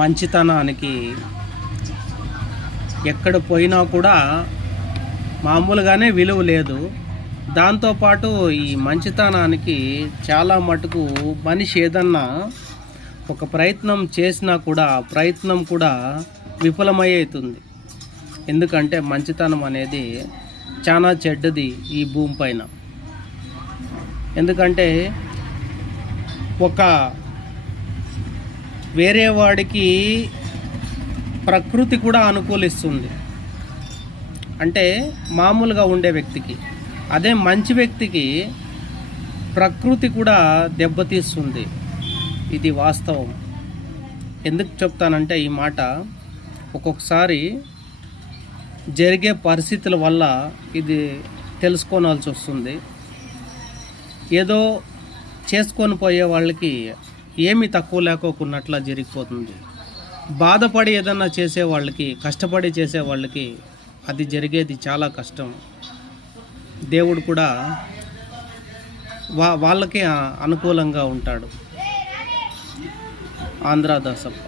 మంచితనానికి ఎక్కడ పోయినా కూడా మామూలుగానే విలువ లేదు. దాంతోపాటు ఈ మంచితనానికి చాలా మటుకు మనిషి ఏదన్నా ఒక ప్రయత్నం చేసినా కూడా ప్రయత్నం కూడా విఫలమయ్యేతుంది. ఎందుకంటే మంచితనం అనేది చాలా చెడ్డది ఈ భూమి పైన. ఎందుకంటే ఒక వేరే వాడికి ప్రకృతి కూడా అనుకూలిస్తుంది, అంటే మామూలుగా ఉండే వ్యక్తికి. అదే మంచి వ్యక్తికి ప్రకృతి కూడా దెబ్బతీస్తుంది. ఇది వాస్తవం. ఎందుకు చెప్తానంటే ఈ మాట ఒక్కొక్కసారి జరిగే పరిస్థితుల వల్ల ఇది తెలుసుకోవాల్సి వస్తుంది. ఏదో చేసుకొని పోయే వాళ్ళకి ఏమీ తక్కువ లేకోకున్నట్లా జరిగిపోతుంది. బాధపడి ఏదన్నా చేసేవాళ్ళకి, కష్టపడి చేసేవాళ్ళకి అది జరిగేది చాలా కష్టం. దేవుడు కూడా వాళ్ళకి అనుకూలంగా ఉంటాడు. ఆంధ్ర దాసప్ప.